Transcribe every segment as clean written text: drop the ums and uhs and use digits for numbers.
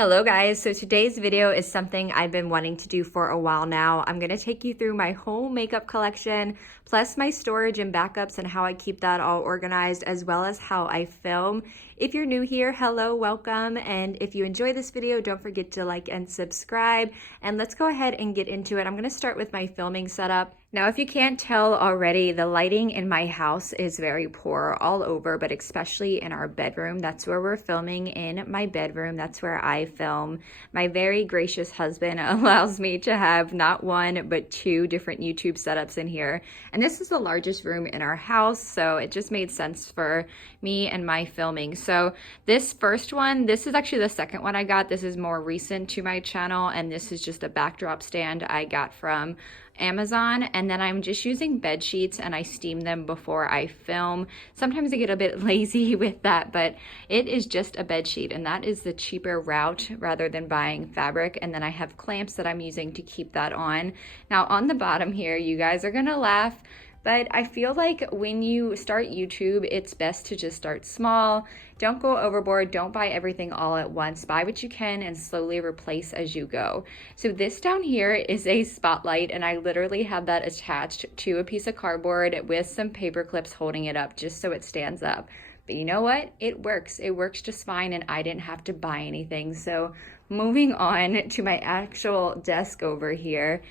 Hello guys, so today's video is something I've been wanting to do for a while now. I'm going to take you through my whole makeup collection, plus my storage and backups and how I keep that all organized, as well as how I film. If you're new here, hello, welcome, and if you enjoy this video, don't forget to like and subscribe, and let's go ahead and get into it. I'm going to start with my filming setup. Now, if you can't tell already, the lighting in my house is very poor all over, but especially in our bedroom. That's where we're filming, in my bedroom. That's where I film. My very gracious husband allows me to have not one, but two different YouTube setups in here. And this is the largest room in our house, so it just made sense for me and my filming. So this first one, this is actually the second one I got. This is more recent to my channel, and this is just a backdrop stand I got from Amazon, and then I'm just using bed sheets and I steam them before I film. Sometimes I get a bit lazy with that, but it is just a bed sheet, and that is the cheaper route rather than buying fabric. And then I have clamps that I'm using to keep that on. Now on the bottom here, you guys are gonna laugh, but I feel like when you start YouTube, it's best to just start small. Don't go overboard, don't buy everything all at once. Buy what you can and slowly replace as you go. So this down here is a spotlight, and I literally have that attached to a piece of cardboard with some paper clips holding it up just so it stands up. But you know what? It works. It works just fine, and I didn't have to buy anything. So moving on to my actual desk over here.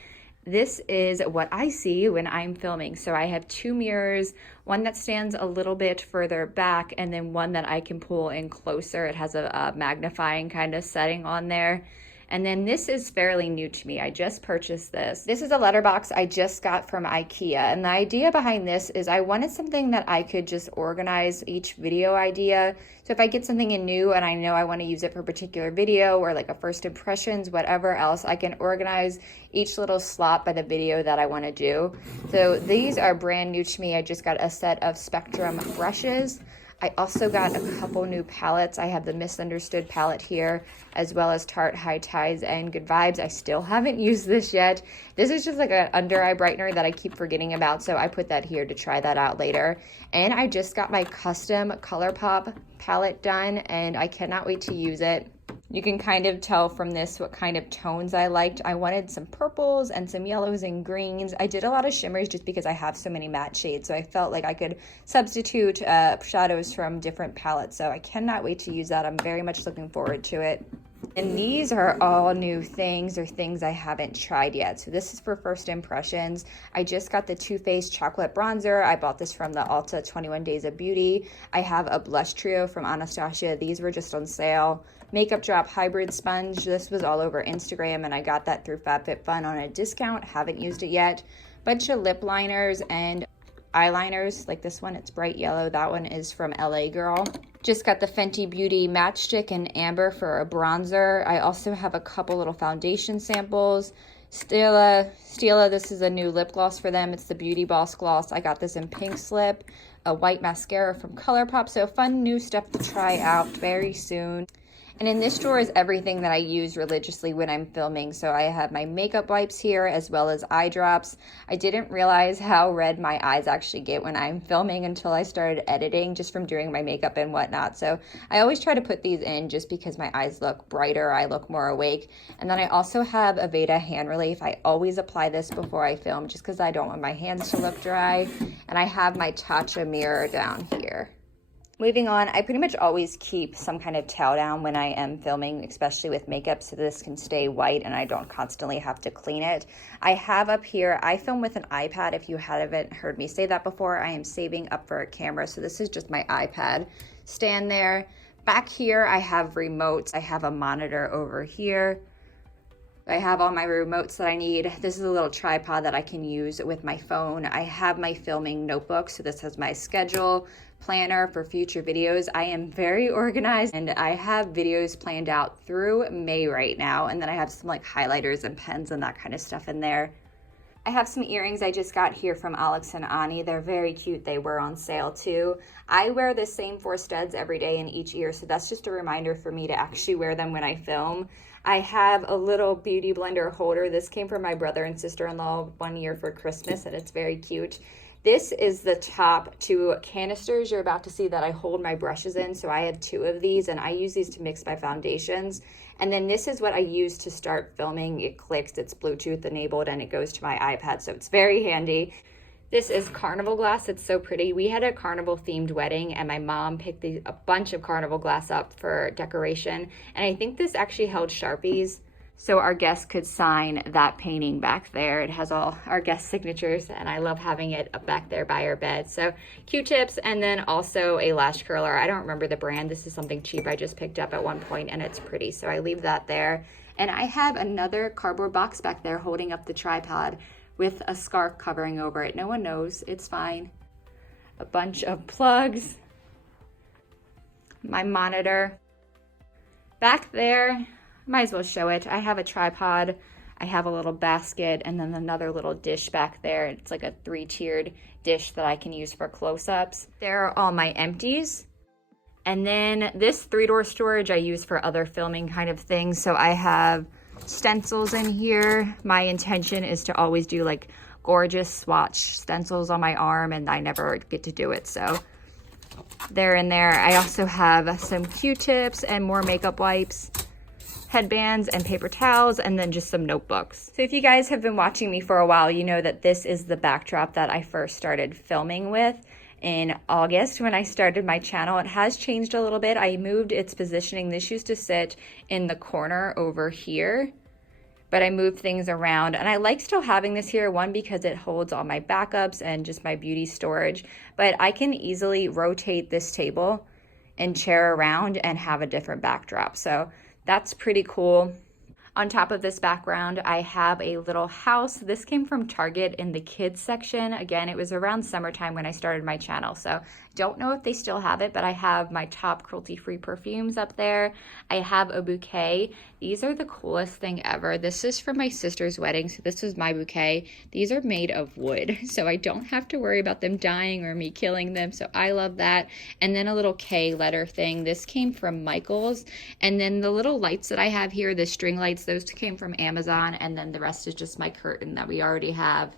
This is what I see when I'm filming. So I have two mirrors, one that stands a little bit further back, and then one that I can pull in closer. It has a magnifying kind of setting on there. And then this is fairly new to me. I just purchased this. This is a letterbox I just got from Ikea. And the idea behind this is I wanted something that I could just organize each video idea. So if I get something in new and I know I want to use it for a particular video or like a first impressions, whatever else, I can organize each little slot by the video that I want to do. So these are brand new to me. I just got a set of Spectrum brushes. I also got a couple new palettes. I have the Misunderstood palette here, as well as Tarte High Tides and Good Vibes. I still haven't used this yet. This is just like an under eye brightener that I keep forgetting about, so I put that here to try that out later. And I just got my custom ColourPop palette done, and I cannot wait to use it. You can kind of tell from this what kind of tones I liked. I wanted some purples and some yellows and greens. I did a lot of shimmers just because I have so many matte shades, so I felt like I could substitute shadows from different palettes. So I cannot wait to use that. I'm very much looking forward to it. And these are all new things, or things I haven't tried yet. So this is for first impressions. I just got the Too Faced chocolate bronzer. I bought this from the Ulta 21 Days of Beauty. I have a blush trio from Anastasia. These were just on sale. Makeup Drop hybrid sponge. This was all over Instagram, and I got that through FabFitFun on a discount. Haven't used it yet. Bunch of lip liners and eyeliners, like this one, it's bright yellow. That one is from LA Girl. Just got the Fenty Beauty Matchstick in Amber for a bronzer. I also have a couple little foundation samples. Stila, this is a new lip gloss for them. It's the Beauty Boss Gloss. I got this in Pink Slip. A white mascara from ColourPop. So fun new stuff to try out very soon. And in this drawer is everything that I use religiously when I'm filming. So I have my makeup wipes here, as well as eye drops. I didn't realize how red my eyes actually get when I'm filming until I started editing, just from doing my makeup and whatnot. So I always try to put these in just because my eyes look brighter, I look more awake. And then I also have Aveda hand relief. I always apply this before I film just because I don't want my hands to look dry. And I have my Tatcha mirror down here. Moving on, I pretty much always keep some kind of towel down when I am filming, especially with makeup, so this can stay white and I don't constantly have to clean it. I have up here, I film with an iPad. If you haven't heard me say that before, I am saving up for a camera, so this is just my iPad stand there. Back here, I have remotes. I have a monitor over here. I have all my remotes that I need. This is a little tripod that I can use with my phone. I have my filming notebook, so this has my schedule, planner for future videos. I am very organized, and I have videos planned out through May right now, and then I have some like highlighters and pens and that kind of stuff in there. I have some earrings I just got here from Alex and Ani. They're very cute. They were on sale too. I wear the same 4 studs every day in each ear, so that's just a reminder for me to actually wear them when I film. I have a little beauty blender holder. This came from my brother and sister-in-law one year for Christmas, and it's very cute. This is the top 2 canisters you're about to see that I hold my brushes in. So I have 2 of these, and I use these to mix my foundations. And then this is what I use to start filming. It clicks, it's Bluetooth enabled, and it goes to my iPad, so it's very handy. This is carnival glass. It's so pretty. We had a carnival themed wedding, and my mom picked a bunch of carnival glass up for decoration. And I think this actually held Sharpies, so our guests could sign that painting back there. It has all our guest signatures, and I love having it up back there by our bed. So Q-tips, and then also a lash curler. I don't remember the brand. This is something cheap I just picked up at one point, and it's pretty, so I leave that there. And I have another cardboard box back there holding up the tripod with a scarf covering over it. No one knows, it's fine. A bunch of plugs, my monitor. Back there, might as well show it. I have a tripod, I have a little basket, and then another little dish back there. It's like a 3-tiered dish that I can use for close-ups. There are all my empties. And then this 3-door storage I use for other filming kind of things. So I have stencils in here. My intention is to always do like gorgeous swatch stencils on my arm, and I never get to do it. So they're in there. I also have some Q-tips and more makeup wipes, headbands and paper towels, and then just some notebooks. So if you guys have been watching me for a while, you know that this is the backdrop that I first started filming with in August when I started my channel. It has changed a little bit. I moved its positioning. This used to sit in the corner over here, but I moved things around, and I like still having this here, one, because it holds all my backups and just my beauty storage, but I can easily rotate this table and chair around and have a different backdrop. So that's pretty cool. On top of this background, I have a little house. This came from Target in the kids section. Again, it was around summertime when I started my channel, so don't know if they still have it, but I have my top cruelty-free perfumes up there. I have a bouquet. These are the coolest thing ever. This is from my sister's wedding, so this was my bouquet. These are made of wood, so I don't have to worry about them dying or me killing them, so I love that. And then a little K letter thing. This came from Michael's. And then the little lights that I have here, the string lights, those came from Amazon, and then the rest is just my curtain that we already have.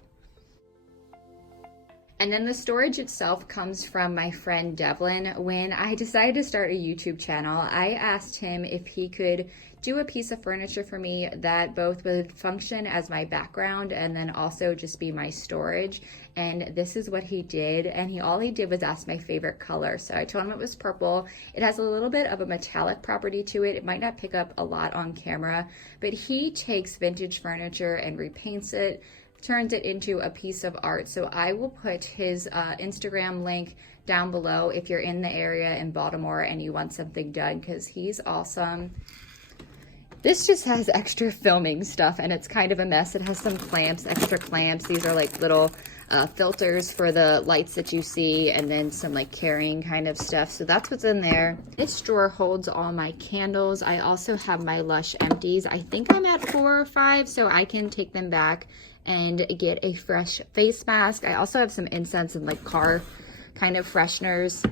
And then the storage itself comes from my friend Devlon. When I decided to start a YouTube channel, I asked him if he could do a piece of furniture for me that both would function as my background and then also just be my storage. And this is what he did. And all he did was ask my favorite color. So I told him it was purple. It has a little bit of a metallic property to it. It might not pick up a lot on camera, but he takes vintage furniture and repaints it, turns it into a piece of art. So I will put his Instagram link down below if you're in the area in Baltimore and you want something done, because he's awesome. This just has extra filming stuff, and it's kind of a mess. It has some clamps, extra clamps. These are like little filters for the lights that you see, and then some like carrying kind of stuff. So that's what's in there. This drawer holds all my candles. I also have my Lush empties. I think I'm at 4 or 5, so I can take them back and get a fresh face mask. I also have some incense and like car kind of fresheners.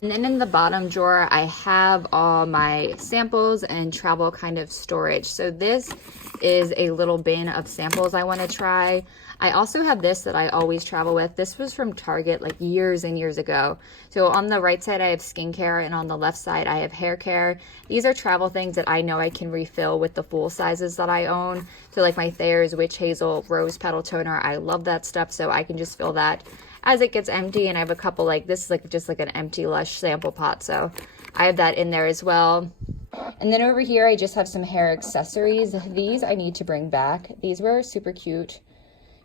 And then in the bottom drawer, I have all my samples and travel kind of storage. So this is a little bin of samples I want to try. I also have this that I always travel with. This was from Target like years and years ago. So on the right side, I have skincare, and on the left side, I have hair care. These are travel things that I know I can refill with the full sizes that I own. So like my Thayer's Witch Hazel Rose Petal Toner, I love that stuff, so I can just fill that as it gets empty. And I have a couple, like this is like just like an empty Lush sample pot, so I have that in there as well. And then over here I just have some hair accessories. These I need to bring back. These were super cute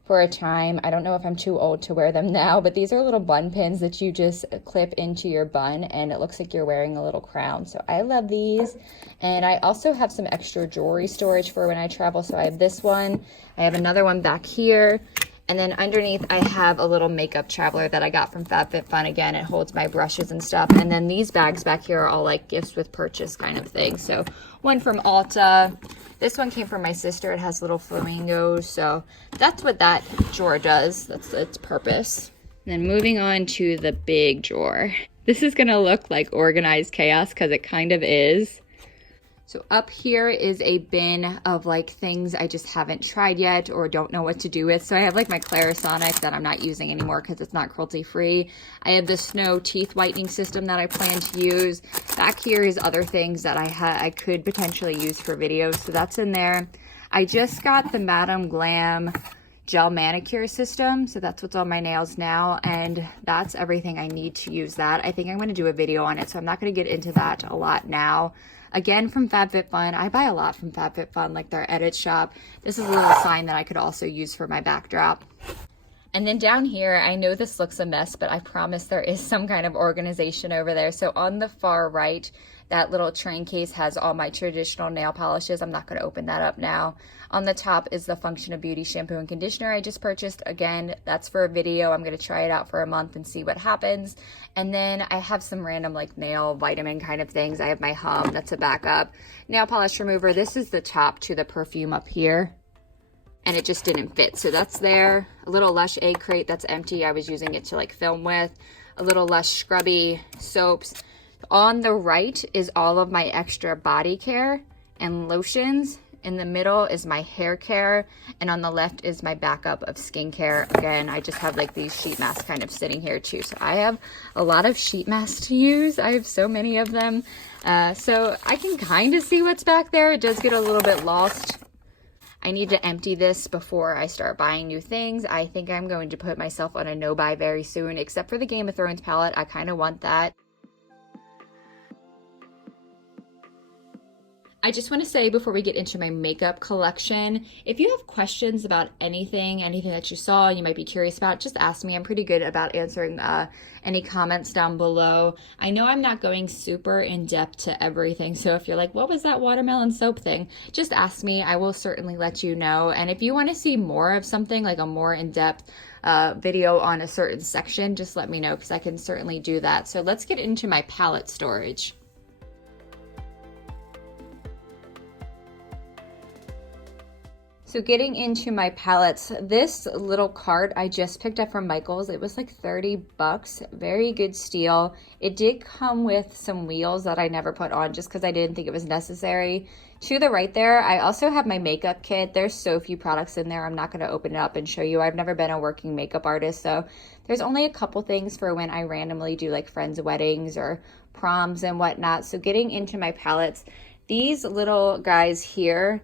for a time. I don't know if I'm too old to wear them now, but these are little bun pins that you just clip into your bun, and it looks like you're wearing a little crown. So I love these. And I also have some extra jewelry storage for when I travel. So I have this one. I have another one back here. And then underneath, I have a little makeup traveler that I got from FabFitFun. Again, it holds my brushes and stuff. And then these bags back here are all like gifts with purchase kind of thing. So one from Ulta. This one came from my sister. It has little flamingos. So that's what that drawer does. That's its purpose. And then moving on to the big drawer. This is going to look like organized chaos because it kind of is. So up here is a bin of like things I just haven't tried yet or don't know what to do with. So I have like my Clarisonic that I'm not using anymore because it's not cruelty free. I have the Snow teeth whitening system that I plan to use. Back here is other things that I could potentially use for videos. So that's in there. I just got the Madame Glam gel manicure system, so that's what's on my nails now, and that's everything I need to use that. I think I'm going to do a video on it, so I'm not going to get into that a lot now. Again, from FabFitFun, I buy a lot from FabFitFun, like their edit shop. This is a little sign that I could also use for my backdrop. And then down here, I know this looks a mess, but I promise there is some kind of organization over there. So on the far right, that little train case has all my traditional nail polishes. I'm not going to open that up now. On the top is the Function of Beauty shampoo and conditioner I just purchased. Again, that's for a video. I'm going to try it out for a month and see what happens. And then I have some random like nail vitamin kind of things. I have my Hum, that's a backup. Nail polish remover. This is the top to the perfume up here, and it just didn't fit. So that's there. A little Lush egg crate that's empty. I was using it to like film with. A little Lush scrubby soaps. On the right is all of my extra body care and lotions. In the middle is my hair care, and on the left is my backup of skincare. Again, I just have like these sheet masks kind of sitting here too. So I have a lot of sheet masks to use. I have so many of them. So I can kind of see what's back there. It does get a little bit lost. I need to empty this before I start buying new things. I think I'm going to put myself on a no buy very soon, except for the Game of Thrones palette. I kind of want that. I just want to say before we get into my makeup collection, if you have questions about anything that you saw and you might be curious about, just ask me. I'm pretty good about answering any comments down below. I know I'm not going super in depth to everything, so if you're like, what was that watermelon soap thing? Just ask me. I will certainly let you know. And if you want to see more of something, like a more in-depth video on a certain section, just let me know because I can certainly do that. So let's get into my palette storage. So getting into my palettes, this little cart I just picked up from Michael's. It was like 30 bucks, very good steal. It did come with some wheels that I never put on just because I didn't think it was necessary. To the right there, I also have my makeup kit. There's so few products in there. I'm not going to open it up and show you. I've never been a working makeup artist, so there's only a couple things for when I randomly do like friends' weddings or proms and whatnot. So getting into my palettes, these little guys here,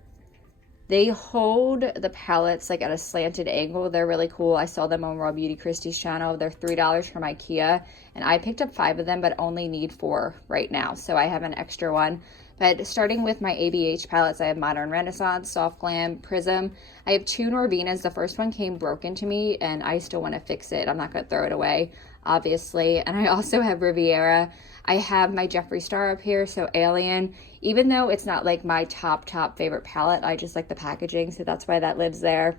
they hold the palettes like at a slanted angle. They're really cool. I saw them on Raw Beauty Christie's channel. They're $3 from Ikea, and I picked up 5 of them, but only need 4 right now. So I have an extra one. But starting with my ABH palettes, I have Modern Renaissance, Soft Glam, Prism. I have 2 Norbinas. The first one came broken to me, and I still want to fix it. I'm not going to throw it away, obviously. And I also have Riviera. I have my Jeffree Star up here, so Alien. Even though it's not like my top favorite palette, I just like the packaging, so that's why that lives there.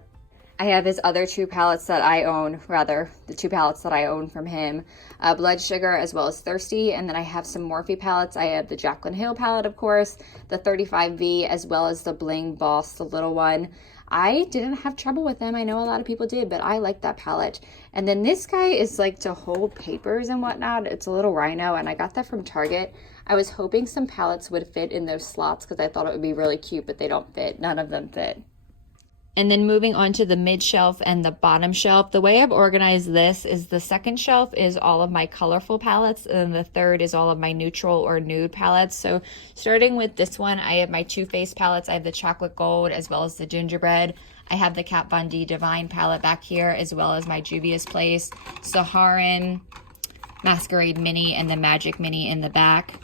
I have his other 2 palettes that I own, rather, the 2 palettes that I own from him. Blood Sugar as well as Thirsty, and then I have some Morphe palettes. I have the Jaclyn Hill palette, of course, the 35V, as well as the Bling Boss, the little one. I didn't have trouble with them. I know a lot of people did, but I like that palette. And then this guy is like to hold papers and whatnot. It's a little rhino, and I got that from Target. I was hoping some palettes would fit in those slots because I thought it would be really cute, but they don't fit. None of them fit. And then moving on to the mid shelf and the bottom shelf, the way I've organized this is the second shelf is all of my colorful palettes, and the third is all of my neutral or nude palettes. So starting with this one, I have my Too Faced palettes. I have the Chocolate Gold as well as the Gingerbread. I have the Kat Von D Divine palette back here, as well as my Juvia's Place, Saharan, Masquerade Mini, and the Magic Mini in the back.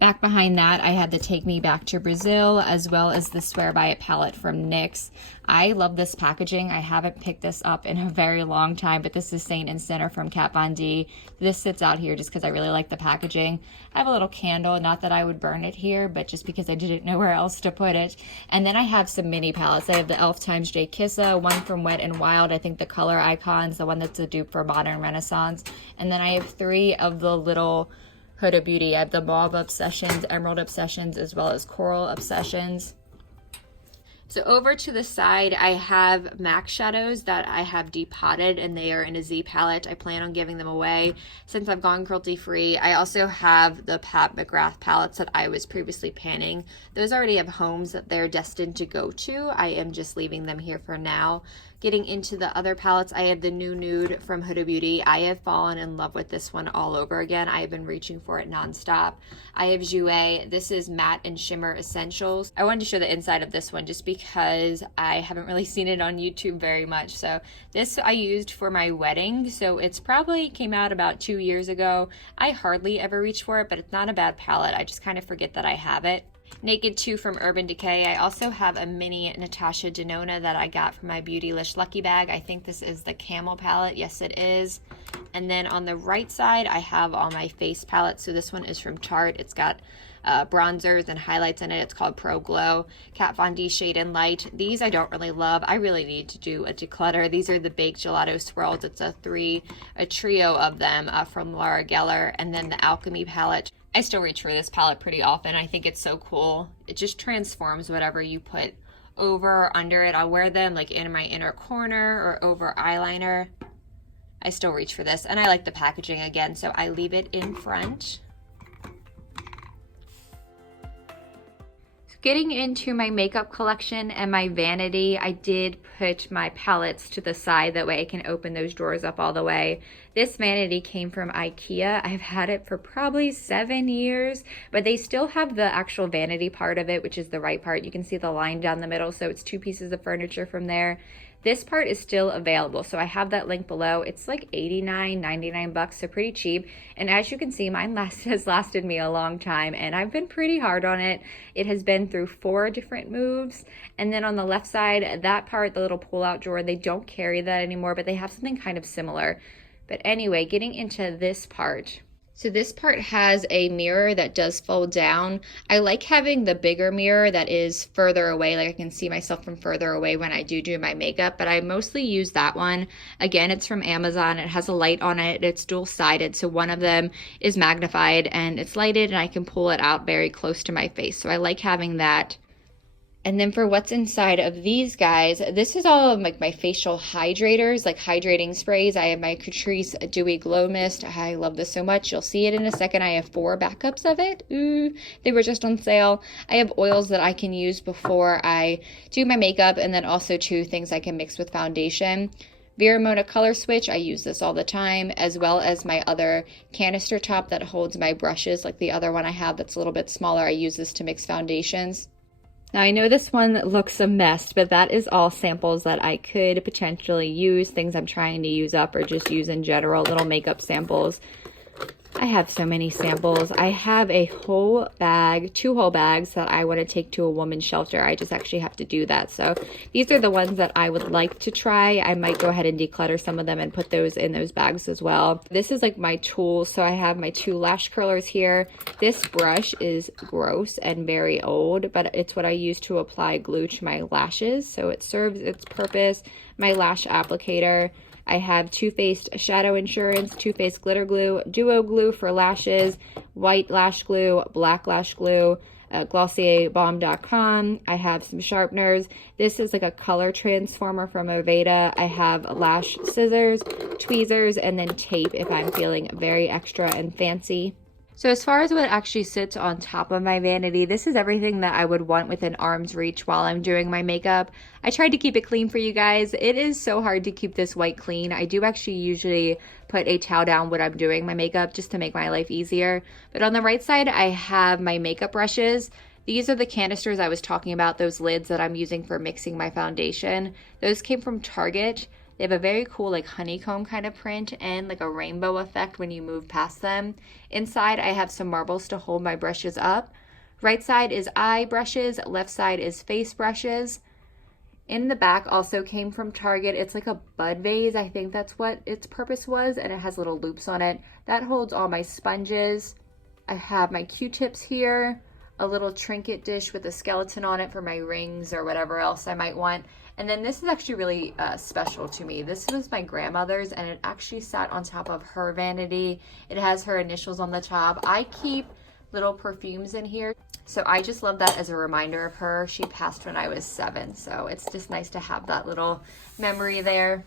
Back behind that, I had the Take Me Back to Brazil, as well as the Swear By It palette from NYX. I love this packaging. I haven't picked this up in a very long time, but this is Saint and Sinner from Kat Von D. This sits out here just because I really like the packaging. I have a little candle, not that I would burn it here, but just because I didn't know where else to put it. And then I have some mini palettes. I have the e.l.f. x J Kissa, one from Wet n Wild, I think the Color Icons, the one that's a dupe for Modern Renaissance. And then I have 3 of the little Huda Beauty. I have the Mauve Obsessions, Emerald Obsessions, as well as Coral Obsessions. So over to the side, I have MAC shadows that I have depotted, and they are in a Z palette. I plan on giving them away since I've gone cruelty free. I also have the Pat McGrath palettes that I was previously panning. Those already have homes that they're destined to go to. I am just leaving them here for now. Getting into the other palettes, I have the new nude from Huda Beauty. I have fallen in love with this one all over again. I have been reaching for it nonstop. I have Jouer. This is Matte and Shimmer Essentials. I wanted to show the inside of this one just because I haven't really seen it on YouTube very much. So this I used for my wedding. So it's probably came out about 2 years ago. I hardly ever reach for it, but it's not a bad palette. I just kind of forget that I have it. Naked 2 from Urban Decay. I also have a mini Natasha Denona that I got from my Beautylish Lucky Bag. I think this is the Camel palette. Yes, it is. And then on the right side, I have all my face palettes. So this one is from Tarte. It's got bronzers and highlights in it. It's called Pro Glow. Kat Von D Shade and Light. These I don't really love. I really need to do a declutter. These are the Baked Gelato Swirls. It's a trio of them from Laura Geller. And then the Alchemy palette. I still reach for this palette pretty often. I think it's so cool. It just transforms whatever you put over or under it. I'll wear them like in my inner corner or over eyeliner. I still reach for this, and I like the packaging again, so I leave it in front. Getting into my makeup collection and my vanity, I did put my palettes to the side. That way I can open those drawers up all the way. This vanity came from Ikea. I've had it for probably 7 years, but they still have the actual vanity part of it, which is the right part. You can see the line down the middle, so it's 2 pieces of furniture from there. This part is still available, so I have that link below. It's like $89, $99, so pretty cheap. And as you can see, mine has lasted me a long time, and I've been pretty hard on it. It has been through 4 different moves. And then on the left side, that part, the little pull-out drawer, they don't carry that anymore, but they have something kind of similar. But anyway, getting into this part. So this part has a mirror that does fold down. I like having the bigger mirror that is further away, like I can see myself from further away when I do my makeup, but I mostly use that one. Again, it's from Amazon. It has a light on it. It's dual-sided, so one of them is magnified and it's lighted, and I can pull it out very close to my face. So I like having that. And then for what's inside of these guys, this is all of like my facial hydrators, like hydrating sprays. I have my Catrice Dewy Glow Mist. I love this so much. You'll see it in a second. I have 4 backups of it. Ooh, they were just on sale. I have oils that I can use before I do my makeup, and then also 2 things I can mix with foundation. Vera Mona Color Switch, I use this all the time, as well as my other canister top that holds my brushes, like the other one I have that's a little bit smaller. I use this to mix foundations. Now I know this one looks a mess, but that is all samples that I could potentially use, things I'm trying to use up or just use in general, little makeup samples. I have so many samples. I have a whole bag, 2 whole bags that I want to take to a woman's shelter. I just actually have to do that. So these are the ones that I would like to try. I might go ahead and declutter some of them and put those in those bags as well. This is like my tools. So I have my 2 lash curlers here. This brush is gross and very old, but it's what I use to apply glue to my lashes. So it serves its purpose. My lash applicator. I have Too Faced Shadow Insurance, Too Faced Glitter Glue, Duo Glue for lashes, white lash glue, black lash glue, GlossierBomb.com. I have some sharpeners. This is like a color transformer from Aveda. I have lash scissors, tweezers, and then tape if I'm feeling very extra and fancy. So as far as what actually sits on top of my vanity, this is everything that I would want within arm's reach while I'm doing my makeup. I tried to keep it clean for you guys. It is so hard to keep this white clean. I do actually usually put a towel down when I'm doing my makeup just to make my life easier. But on the right side, I have my makeup brushes. These are the canisters I was talking about, those lids that I'm using for mixing my foundation. Those came from Target. They have a very cool like honeycomb kind of print and like a rainbow effect when you move past them. Inside I have some marbles to hold my brushes up. Right side is eye brushes, left side is face brushes. In the back also came from Target. It's like a bud vase. I think that's what its purpose was, and it has little loops on it. That holds all my sponges. I have my Q-tips here, a little trinket dish with a skeleton on it for my rings or whatever else I might want. And then this is actually really special to me. This was my grandmother's, and it actually sat on top of her vanity. It has her initials on the top. I keep little perfumes in here. So I just love that as a reminder of her. She passed when I was 7, so it's just nice to have that little memory there.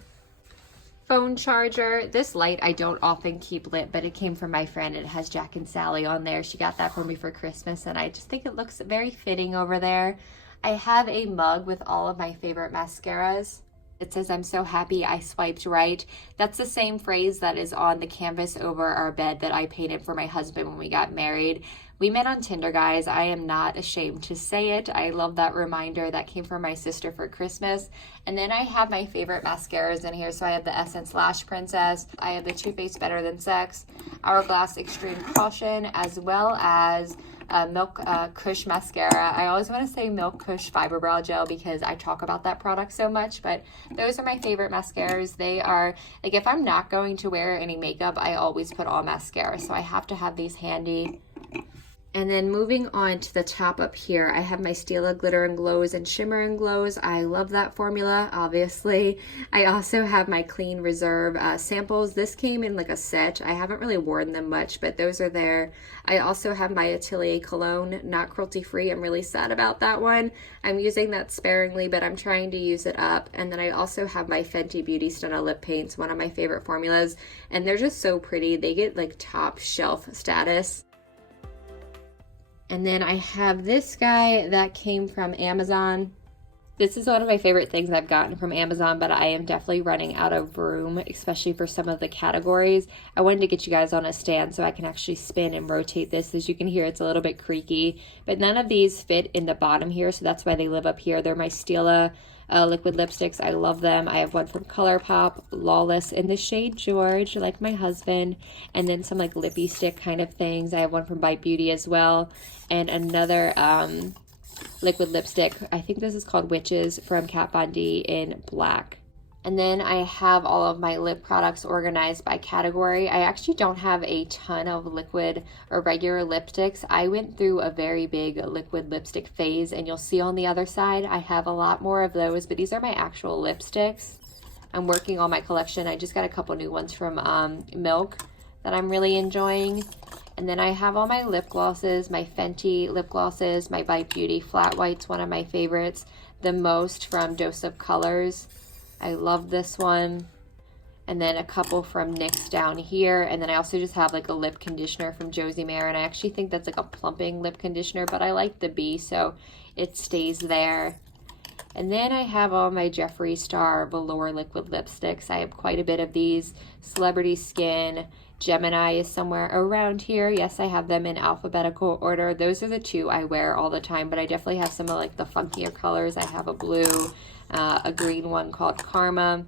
Phone charger. This light I don't often keep lit, but it came from my friend. It has Jack and Sally on there. She got that for me for Christmas, and I just think it looks very fitting over there. I have a mug with all of my favorite mascaras. It says, "I'm so happy I swiped right." That's the same phrase that is on the canvas over our bed that I painted for my husband when we got married. We met on Tinder, guys. I am not ashamed to say it. I love that reminder. That came from my sister for Christmas. And then I have my favorite mascaras in here. So I have the Essence Lash Princess. I have the Too Faced Better Than Sex, Hourglass Extreme Caution, as well as Milk Kush Mascara. I always want to say Milk Kush Fiber Brow Gel because I talk about that product so much, but those are my favorite mascaras. They are, like, if I'm not going to wear any makeup, I always put on mascara. So I have to have these handy. And then moving on to the top up here, I have my Stila Glitter and Glows and Shimmer and Glows. I love that formula, obviously. I also have my Clean Reserve samples. This came in like a set. I haven't really worn them much, but those are there. I also have my Atelier Cologne, not cruelty free. I'm really sad about that one. I'm using that sparingly, but I'm trying to use it up. And then I also have my Fenty Beauty Stunna Lip Paints, one of my favorite formulas. And they're just so pretty. They get like top shelf status. And then I have this guy that came from Amazon. This is one of my favorite things I've gotten from Amazon, but I am definitely running out of room, especially for some of the categories. I wanted to get you guys on a stand so I can actually spin and rotate this. As you can hear, it's a little bit creaky, but none of these fit in the bottom here, so that's why they live up here. They're my Stila liquid lipsticks. I love them. I have one from ColourPop, Lawless in the shade George, like my husband, and then some like lippy stick kind of things. I have one from Bite Beauty as well, and another liquid lipstick. I think this is called Witches from Kat Von D in black. And then I have all of my lip products organized by category. I actually don't have a ton of liquid or regular lipsticks. I went through a very big liquid lipstick phase, and you'll see on the other side I have a lot more of those, but these are my actual lipsticks. I'm working on my collection. I just got a couple new ones from Milk that I'm really enjoying. And then I have all my lip glosses, my Fenty lip glosses, my Bite Beauty Flat White's one of my favorites, the most from Dose of Colors. I love this one. And then a couple from NYX down here. And then I also just have like a lip conditioner from Josie Mayer. And I actually think that's like a plumping lip conditioner, but I like the B, so it stays there. And then I have all my Jeffree Star Velour liquid lipsticks. I have quite a bit of these. Celebrity Skin, Gemini is somewhere around here. Yes, I have them in alphabetical order. Those are the two I wear all the time, but I definitely have some of like the funkier colors. I have a blue, a green one called Karma.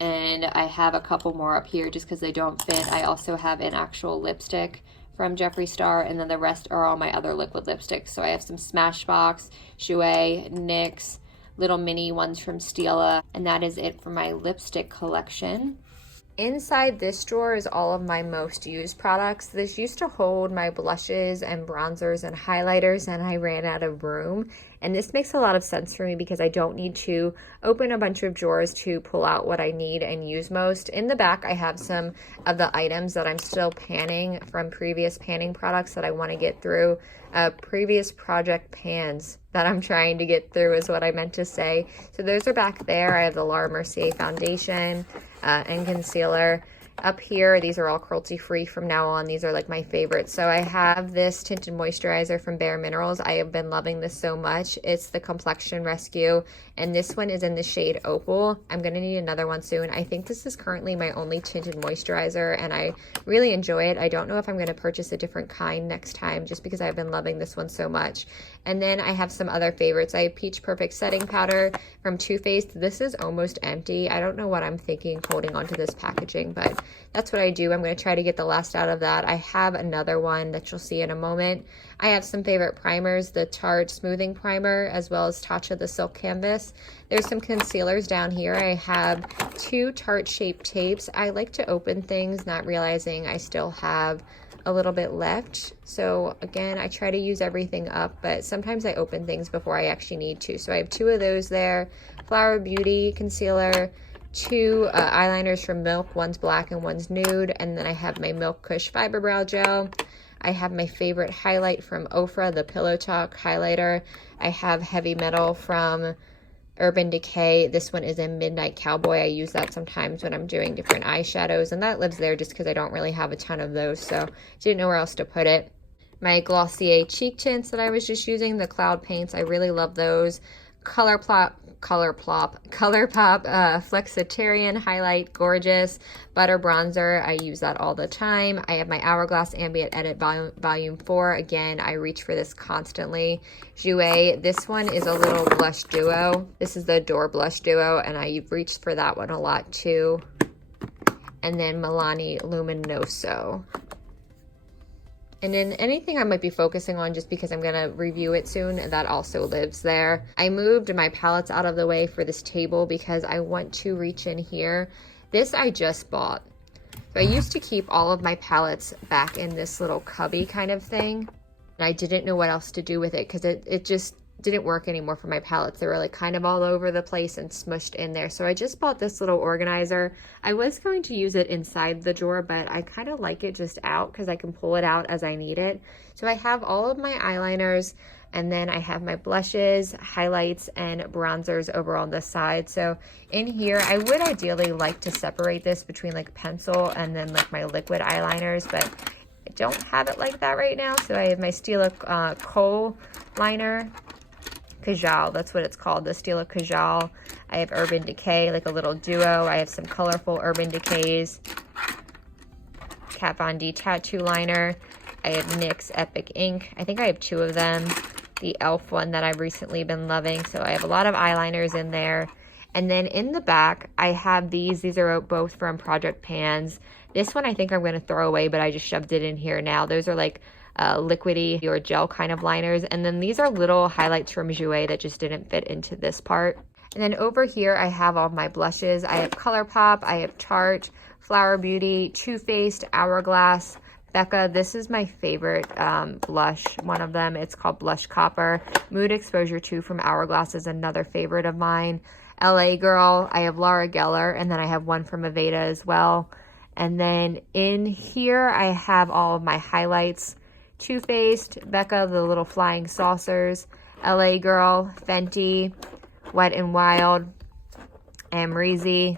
And I have a couple more up here just because they don't fit. I also have an actual lipstick from Jeffree Star, and then the rest are all my other liquid lipsticks. So I have some Smashbox, Jouer, NYX, little mini ones from Stila, and that is it for my lipstick collection. Inside this drawer is all of my most used products. This used to hold my blushes and bronzers and highlighters, and I ran out of room. And this makes a lot of sense for me because I don't need to open a bunch of drawers to pull out what I need and use most. In the back, I have some of the items that I'm still panning from previous panning products that I want to get through. Previous project pans that I'm trying to get through is what I meant to say. So those are back there. I have the Laura Mercier foundation and concealer. Up here, these are all cruelty-free from now on. These are like my favorites. So I have this tinted moisturizer from Bare Minerals. I have been loving this so much. It's the Complexion Rescue, and this one is in the shade Opal. I'm going to need another one soon. I think this is currently my only tinted moisturizer, and I really enjoy it. I don't know if I'm going to purchase a different kind next time just because I've been loving this one so much. And then I have some other favorites. I have Peach Perfect Setting Powder from Too Faced. This is almost empty. I don't know what I'm thinking holding onto this packaging, but that's what I do. I'm going to try to get the last out of that. I have another one that you'll see in a moment. I have some favorite primers, the Tarte Smoothing Primer, as well as Tatcha the Silk Canvas. There's some concealers down here. I have two Tarte Shape Tapes. I like to open things, not realizing I still have a little bit left. So again, I try to use everything up, but sometimes I open things before I actually need to. So I have two of those there. Flower Beauty concealer, two eyeliners from Milk, one's black and one's nude, and then I have my Milk Kush Fiber Brow Gel. I have my favorite highlight from Ofra, the Pillow Talk highlighter. I have Heavy Metal from Urban Decay. This one is a Midnight Cowboy. I use that sometimes when I'm doing different eyeshadows, and that lives there just because I don't really have a ton of those, so didn't know where else to put it. My Glossier cheek tints that I was just using, the Cloud Paints, I really love those. ColourPop Flexitarian Highlight, gorgeous. Butter Bronzer, I use that all the time. I have my Hourglass Ambient Edit Volume 4. Again, I reach for this constantly. Jouer, this one is a little blush duo. This is the Adore Blush Duo, and I reached for that one a lot too. And then Milani Luminoso. And then anything I might be focusing on just because I'm going to review it soon, that also lives there. I moved my palettes out of the way for this table because I want to reach in here. This I just bought. So I used to keep all of my palettes back in this little cubby kind of thing. And I didn't know what else to do with it because it just didn't work anymore for my palettes. They were like kind of all over the place and smushed in there. So I just bought this little organizer. I was going to use it inside the drawer, but I kind of like it just out because I can pull it out as I need it. So I have all of my eyeliners, and then I have my blushes, highlights, and bronzers over on this side. So in here, I would ideally like to separate this between like pencil and then like my liquid eyeliners, but I don't have it like that right now. So I have my Stila Kohl liner. Kajal, that's what it's called, the Stila Kajal. I have Urban Decay, like a little duo. I have some colorful Urban Decays. Kat Von D tattoo liner. I have NYX Epic Ink. I think I have 2 of them. The e.l.f. one that I've recently been loving. So I have a lot of eyeliners in there. And then in the back, I have these. These are both from Project Pans. This one I think I'm going to throw away, but I just shoved it in here now. Those are like liquidy or gel kind of liners. And then these are little highlights from Jouer that just didn't fit into this part. And then over here I have all my blushes. I have ColourPop, I have Tarte, Flower Beauty, Too Faced, Hourglass, Becca. This is my favorite blush, one of them. It's called Blush Copper. Mood Exposure 2 from Hourglass is another favorite of mine. LA Girl, I have Laura Geller, and then I have one from Aveda as well. And then in here I have all of my highlights. Too Faced, Becca, the little flying saucers, LA Girl, Fenty, Wet n Wild, Amrezy,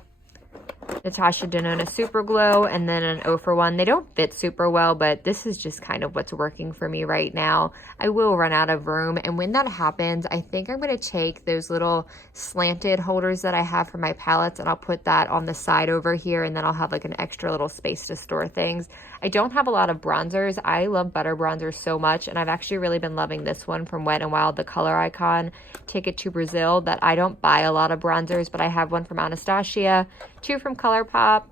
Natasha Denona Super Glow, and then an Ofra one. They don't fit super well, but this is just kind of what's working for me right now. I will run out of room, and when that happens, I think I'm going to take those little slanted holders that I have for my palettes, and I'll put that on the side over here, and then I'll have like an extra little space to store things. I don't have a lot of bronzers. I love butter bronzers so much, and I've actually really been loving this one from Wet n Wild, the Color Icon Ticket to Brazil, that I don't buy a lot of bronzers, but I have one from Anastasia, 2 from ColourPop,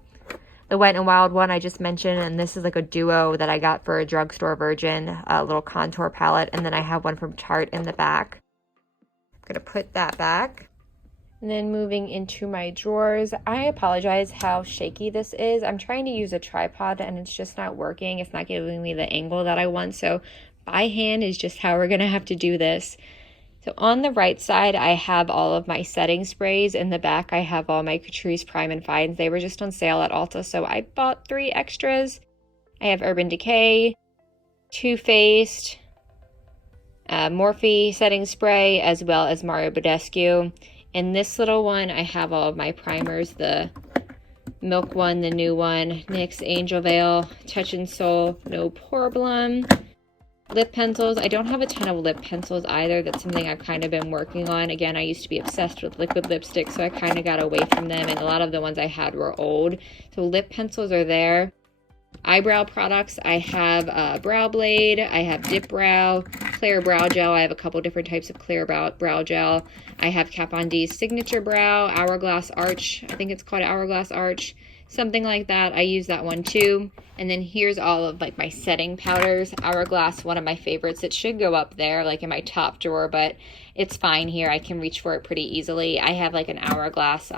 the Wet n Wild one I just mentioned, and this is like a duo that I got for a drugstore virgin, a little contour palette, and then I have one from Tarte in the back. I'm going to put that back. And then moving into my drawers, I apologize how shaky this is. I'm trying to use a tripod and it's just not working. It's not giving me the angle that I want. So by hand is just how we're going to have to do this. So on the right side, I have all of my setting sprays. In the back, I have all my Catrice Prime and Fines. They were just on sale at Ulta, so I bought 3 extras. I have Urban Decay, Too Faced, Morphe setting spray, as well as Mario Badescu. In this little one, I have all of my primers, the Milk one, the new one, NYX Angel Veil, Touch and Soul, No Problem. Lip pencils. I don't have a ton of lip pencils either. That's something I've kind of been working on. Again, I used to be obsessed with liquid lipstick, so I kind of got away from them, and a lot of the ones I had were old. So lip pencils are there. Eyebrow products, I have Brow Blade, I have Dip Brow, Clear Brow Gel. I have a couple different types of Clear Brow Gel. I have Kat Von D's Signature Brow, Hourglass Arch. I think it's called Hourglass Arch. Something like that. I use that one too. And then here's all of like my setting powders. Hourglass, one of my favorites. It should go up there like in my top drawer, but it's fine here. I can reach for it pretty easily. I have like an Hourglass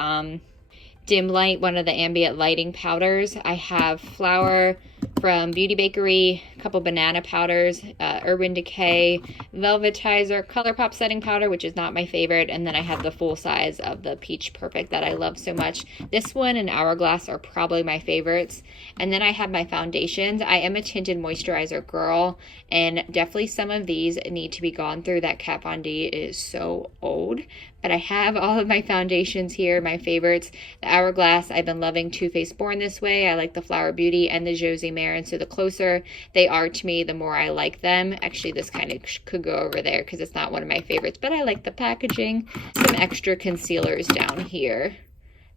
Dim Light, one of the ambient lighting powders. I have Flower from Beauty Bakery, a couple banana powders, Urban Decay, Velvetizer, ColourPop setting powder, which is not my favorite, and then I have the full size of the Peach Perfect that I love so much. This one and Hourglass are probably my favorites. And then I have my foundations. I am a tinted moisturizer girl, and definitely some of these need to be gone through. That Kat Von D is so old, but I have all of my foundations here, my favorites. The Hourglass, I've been loving Too Faced Born This Way. I like the Flower Beauty and the Josie Maran, so the closer they are to me, the more I like them. Actually, this kind of could go over there because it's not one of my favorites, but I like the packaging. Some extra concealers down here.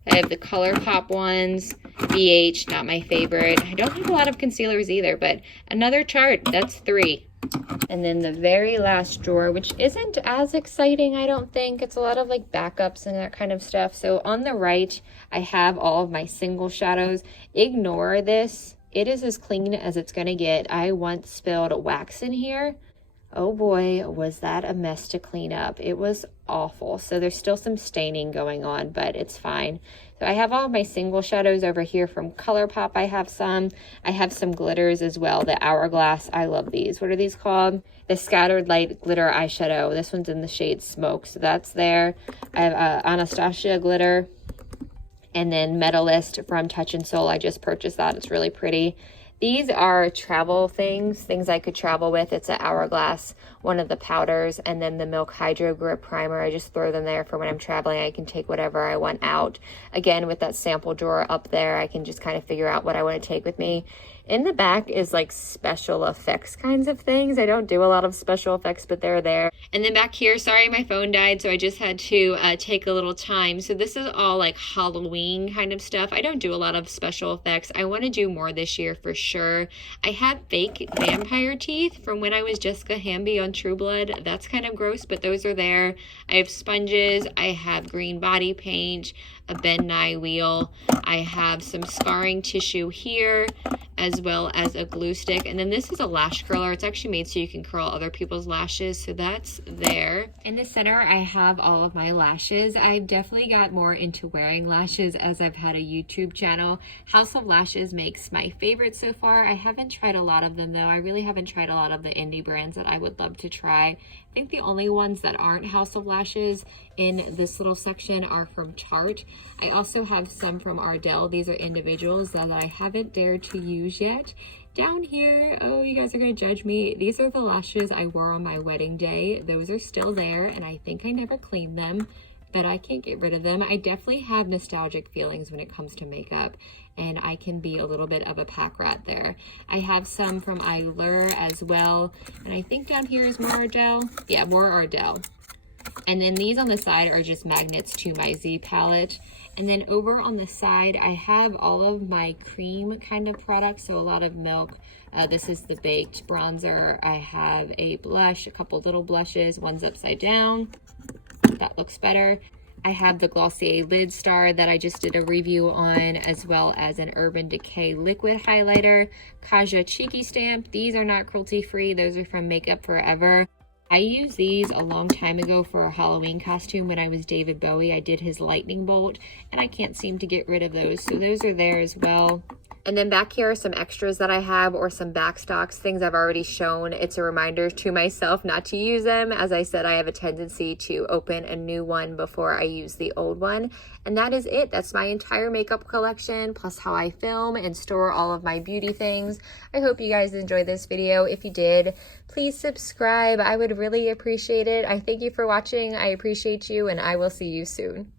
I have the ColourPop ones, BH, not my favorite. I don't have a lot of concealers either, but another chart, that's 3. And then the very last drawer, which isn't as exciting, I don't think. It's a lot of like backups and that kind of stuff. So on the right, I have all of my single shadows. Ignore this. It is as clean as it's gonna get. I once spilled wax in here. Oh boy, was that a mess to clean up. It was awful. So there's still some staining going on, but it's fine. So I have all of my single shadows over here from ColourPop. I have some glitters as well. The Hourglass, I love these. What are these called? The Scattered Light Glitter Eyeshadow. This one's in the shade Smoke, so that's there. I have Anastasia glitter. And then Metalist from Touch in Soul. I just purchased that. It's really pretty. These are travel things I could travel with. It's an Hourglass, one of the powders, and then the Milk Hydro Grip Primer. I just throw them there for when I'm traveling. I can take whatever I want out. Again, with that sample drawer up there, I can just kind of figure out what I want to take with me. In the back is like special effects kinds of things. I don't do a lot of special effects, but they're there. And then back here, sorry, my phone died, so I just had to take a little time. So this is all like Halloween kind of stuff. I don't do a lot of special effects. I want to do more this year for sure. I have fake vampire teeth from when I was Jessica Hamby on True Blood. That's kind of gross, but those are there. I have sponges. I have green body paint, a Ben Nye wheel. I have some scarring tissue here, as well as a glue stick. And then this is a lash curler. It's actually made so you can curl other people's lashes, so that's there. In the center, I have all of my lashes. I've definitely got more into wearing lashes as I've had a YouTube channel. House of Lashes makes my favorite so far. I haven't tried a lot of them though. I really haven't tried a lot of the indie brands that I would love to try. I think the only ones that aren't House of Lashes in this little section are from Tarte. I also have some from Ardell. These are individuals that I haven't dared to use yet. Down here, oh, you guys are gonna judge me. These are the lashes I wore on my wedding day. Those are still there, and I think I never cleaned them, but I can't get rid of them. I definitely have nostalgic feelings when it comes to makeup, and I can be a little bit of a pack rat there. I have some from Allure as well, and I think down here is more Ardell. Yeah, more Ardell. And then these on the side are just magnets to my Z palette. And then over on the side, I have all of my cream kind of products, so a lot of Milk. This is the Baked bronzer. I have a blush, a couple little blushes. One's upside down. That looks better. I have the Glossier Lid Star that I just did a review on, as well as an Urban Decay liquid highlighter. Kaja Cheeky Stamp. These are not cruelty-free. Those are from Makeup Forever. I used these a long time ago for a Halloween costume when I was David Bowie. I did his lightning bolt, and I can't seem to get rid of those, so those are there as well. And then back here are some extras that I have, or some backstocks, things I've already shown. It's a reminder to myself not to use them. As I said, I have a tendency to open a new one before I use the old one. And that is it. That's my entire makeup collection, plus how I film and store all of my beauty things. I hope you guys enjoyed this video. If you did, please subscribe. I would really appreciate it. I thank you for watching. I appreciate you, and I will see you soon.